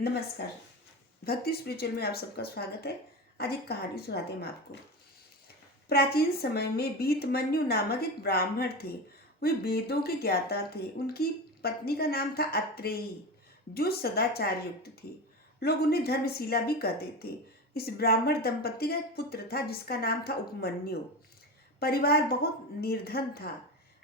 नमस्कार। भक्ति स्पिरिचुअल में आप सबका स्वागत है। आज एक कहानी सुनाते हैं हम आपको। प्राचीन समय में बीतमन्यु नामक एक ब्राह्मण थे। वे वेदों के ज्ञाता थे। उनकी पत्नी का नाम था अत्रेयी, जो सदाचार युक्त थी। लोग उन्हें धर्मशीला भी कहते थे। इस ब्राह्मण दंपति का एक पुत्र था जिसका नाम था उपमन्यु। परिवार बहुत निर्धन था।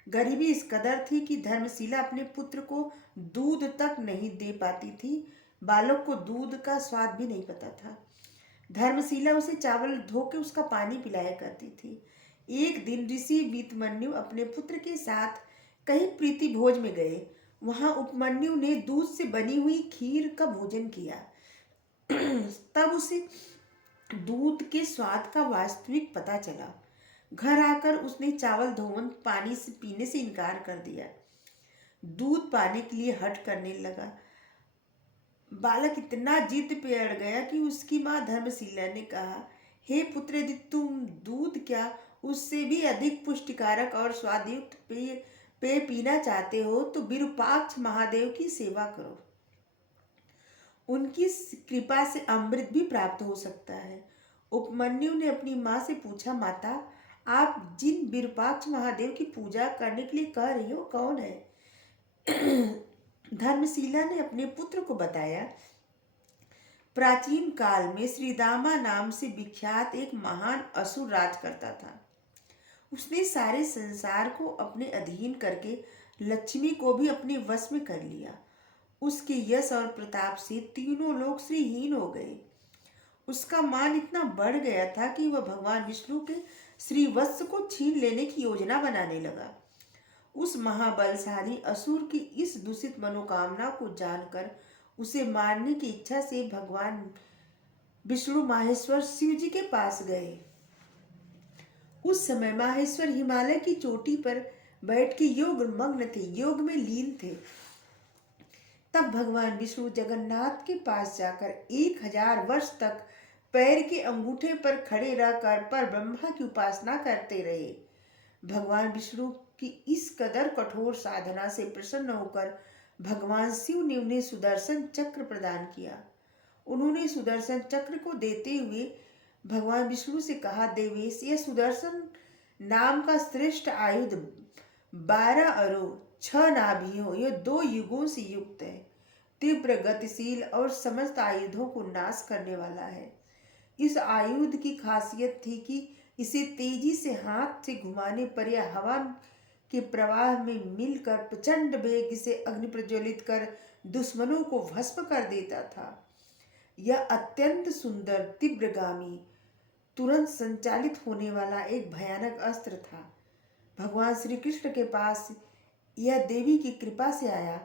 गरीबी इस कदर थी कि धर्मशीला अपने पुत्र को दूध तक नहीं दे पाती थी। बालक को दूध का स्वाद भी नहीं पता था। धर्मशीला उसे चावल धो के उसका पानी पिलाया करती थी। एक दिन ऋषि बीतमन्यु अपने पुत्र के साथ कहीं प्रीति भोज में गए। वहां उपमन्यु ने दूध से बनी हुई खीर का भोजन किया। तब उसे दूध के स्वाद का वास्तविक पता चला। घर आकर उसने चावल धोवन पानी से पीने से इनकार कर दिया। दूध पाने के लिए हठ करने लगा। बालक इतना जिद पे अड़ गया कि उसकी माँ धर्मशीला ने कहा, हे पुत्र, यदि तुम दूध क्या उससे भी अधिक पुष्टिकारक और स्वादयुक्त पेय पीना चाहते हो तो विरूपाक्ष महादेव की सेवा करो। उनकी कृपा से अमृत भी प्राप्त हो सकता है। उपमन्यु ने अपनी माँ से पूछा, माता, आप जिन विरूपाक्ष महादेव की पूजा करने के लिए कह रही हो कौन है? धर्मशीला ने अपने पुत्र को बताया, प्राचीन काल में श्रीदामा नाम से विख्यात एक महान असुर राज करता था। उसने सारे संसार को अपने अधीन करके लक्ष्मी को भी अपने वश में कर लिया। उसके यश और प्रताप से तीनों लोग श्रीहीन हो गए। उसका मान इतना बढ़ गया था कि वह भगवान विष्णु के श्रीवत्स को छीन लेने की योजना बनाने लगा। उस महाबलशाली असुर की इस दूषित मनोकामना को जानकर उसे मारने की इच्छा से भगवान विष्णु माहेश्वर शिव जी के पास गए। उस समय माहेश्वर हिमालय की चोटी पर बैठ के योग मग्न थे, योग में लीन थे। तब भगवान विष्णु जगन्नाथ के पास जाकर 1000 वर्ष तक पैर के अंगूठे पर खड़े रहकर पर ब्रह्मा की उपासना करते रहे। भगवान विष्णु की इस कदर कठोर साधना से प्रसन्न होकर भगवान शिव ने उन्हें सुदर्शन चक्र प्रदान किया। उन्होंने सुदर्शन चक्र को देते हुए भगवान विष्णु से कहा, देवेश, यह सुदर्शन नाम का श्रेष्ठ आयुध 12 अरों 6 नाभियों, यह 2 युगों से युक्त है, तीव्र गतिशील और समस्त आयुधों को नाश करने वाला है। इस आयुध की खासियत थी कि इसे तेजी से हाथ से घुमाने पर यह हवा के प्रवाह में मिलकर प्रचंड वेग से अग्नि प्रज्वलित कर दुश्मनों को भस्म कर देता था। यह अत्यंत सुंदर, तीव्रगामी, तुरंत संचालित होने वाला एक भयानक अस्त्र था। भगवान श्री कृष्ण के पास यह देवी की कृपा से आया।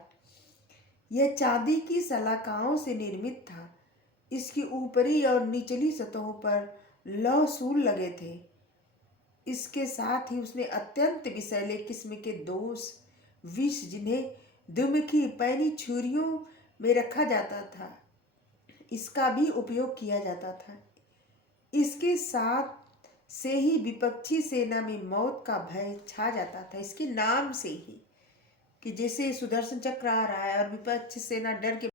यह चांदी की सलाखाओं से निर्मित था। इसकी ऊपरी और निचली सतहों पर लौह शूल लगे थे। इसके साथ ही उसने अत्यंत विषैले किस्म के दोष विष, जिन्हें द्विमुखी पैनी छुरियों में रखा जाता था, इसका भी उपयोग किया जाता था। इसके साथ से ही विपक्षी सेना में मौत का भय छा जाता था। इसके नाम से ही कि जैसे सुदर्शन चक्र आ रहा है और विपक्षी सेना डर के